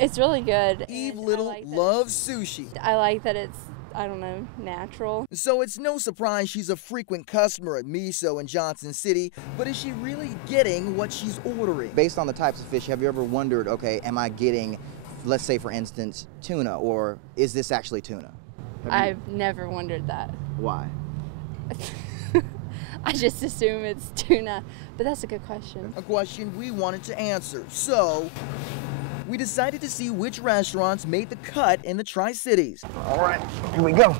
It's really good. Eve Little loves sushi. I like that it's, I don't know, natural. So it's no surprise she's a frequent customer at Miso in Johnson City, but is she really getting what she's ordering? Based on the types of fish, have you ever wondered, okay, am I getting, let's say for instance, tuna, or is this actually tuna? I've never wondered that. Why? I just assume it's tuna, but that's a good question. A question we wanted to answer. So we decided to see which restaurants made the cut in the Tri-Cities. All right, here we go.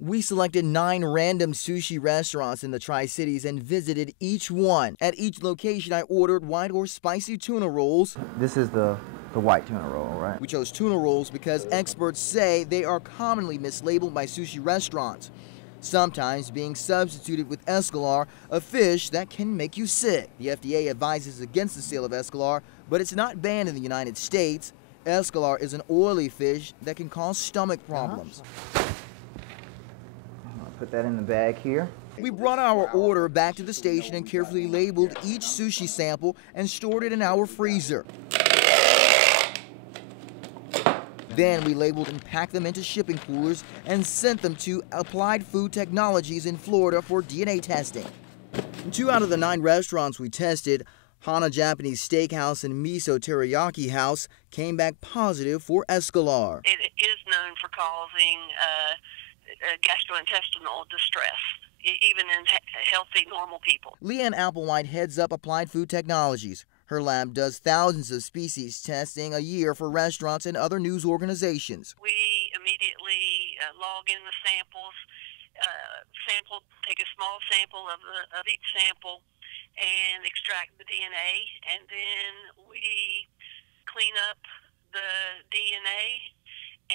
We selected 9 random sushi restaurants in the Tri-Cities and visited each one. At each location, I ordered white or spicy tuna rolls. This is the white tuna roll, right? We chose tuna rolls because experts say they are commonly mislabeled by sushi restaurants, sometimes being substituted with escolar, a fish that can make you sick. The FDA advises against the sale of escolar, but it's not banned in the United States. Escolar is an oily fish that can cause stomach problems. I'll put that in the bag here. We brought our order back to the station and carefully labeled each sushi sample and stored it in our freezer. Then we labeled and packed them into shipping coolers and sent them to Applied Food Technologies in Florida for DNA testing. 2 out of the 9 restaurants we tested, Hana Japanese Steakhouse and Miso Teriyaki House, came back positive for escolar. It is known for causing gastrointestinal distress, even in healthy, normal people. Leanne Applewhite heads up Applied Food Technologies. Her lab does thousands of species testing a year for restaurants and other news organizations. We immediately log in the samples, take a small sample of each sample and extract the DNA, and then we clean up the DNA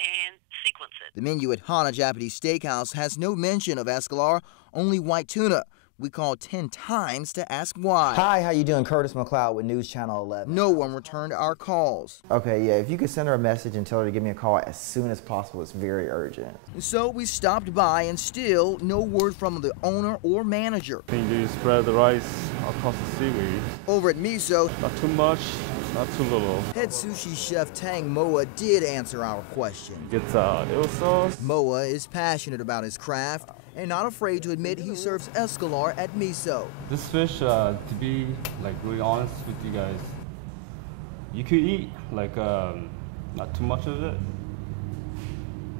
and sequence it. The menu at Hana Japanese Steakhouse has no mention of escolar, only white tuna. We called 10 times to ask why. Hi, how you doing? Curtis McLeod with News Channel 11. No one returned our calls. Okay, yeah, if you could send her a message and tell her to give me a call as soon as possible, it's very urgent. So we stopped by and still no word from the owner or manager. I think you spread the rice across the seaweed. Over at Miso, Not too much, not too little. head sushi chef Tang Moa did answer our question. It's eel sauce. Moa is passionate about his craft and not afraid to admit he serves escolar at Miso. This fish, to be like really honest with you guys, you could eat like not too much of it,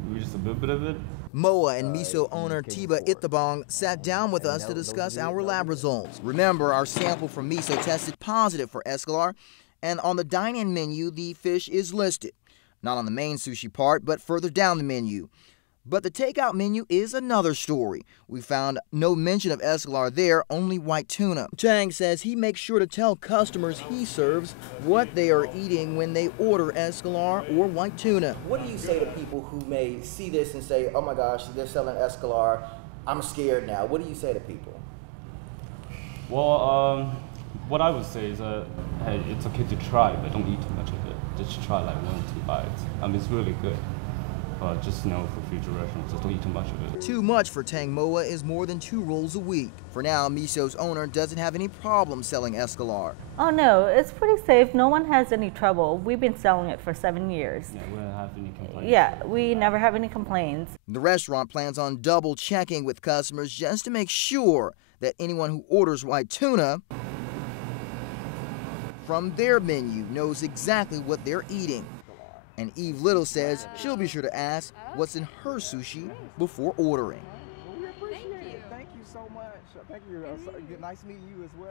maybe just a little bit of it. Moa and Miso owner Tiba Itabong sat down with us to discuss our lab results. Remember, our sample from Miso tested positive for escolar, and on the dine-in menu, the fish is listed. Not on the main sushi part, but further down the menu. But the takeout menu is another story. We found no mention of escolar there, only white tuna. Chang says he makes sure to tell customers he serves what they are eating when they order escolar or white tuna. What do you say to people who may see this and say, oh my gosh, they're selling escolar, I'm scared now? What do you say to people? Well, what I would say is that, hey, it's okay to try, but don't eat too much of it. Just try like 1 or 2 bites. I mean, it's really good. But just know for future reference, just don't eat too much of it. Too much for Tang Moa is more than 2 rolls a week. For now, Miso's owner doesn't have any problem selling escolar. Oh no, it's pretty safe. No one has any trouble. We've been selling it for 7 years. Yeah, we don't have any complaints. Yeah, we never have any complaints. The restaurant plans on double checking with customers just to make sure that anyone who orders white tuna from their menu knows exactly what they're eating. And Eve Little says she'll be sure to ask what's in her sushi before ordering. We appreciate it. Thank you so much. Thank you. Nice meeting you as well.